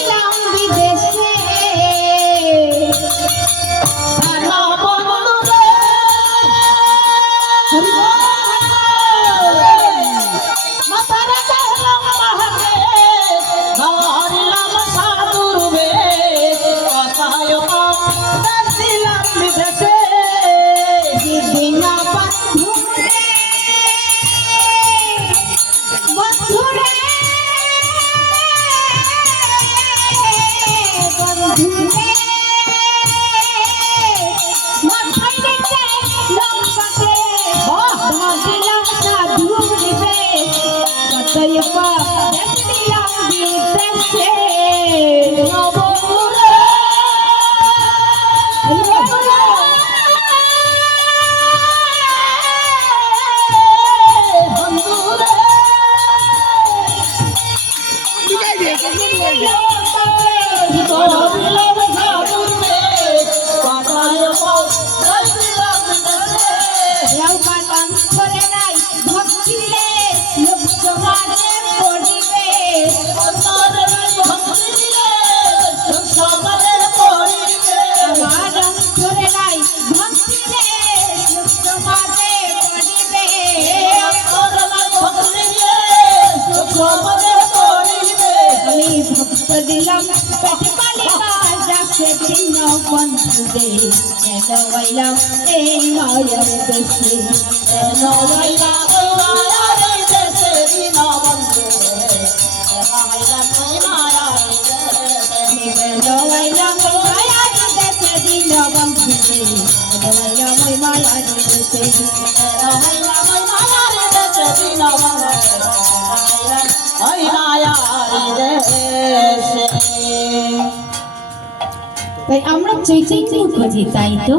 দিলাম বিদেশে দিলাম পেট পালিবা যাচ্ছে দিন বন্ধুরে এলাম এই মায়ার দেশে এলাম ওই মায়ার দেশে দিন বন্ধুরে এলাম ওই মায়ার দেশে এলাম ওই মায়ার দেশে দিন বন্ধুরে এলাম ওই মায়ার দেশে এলাম ওই মায়ার দেশে দিন বন্ধুরে ওই মায়ার দেশে। তাই আমরা চৈচৈত্য খুঁজি, তাই তো।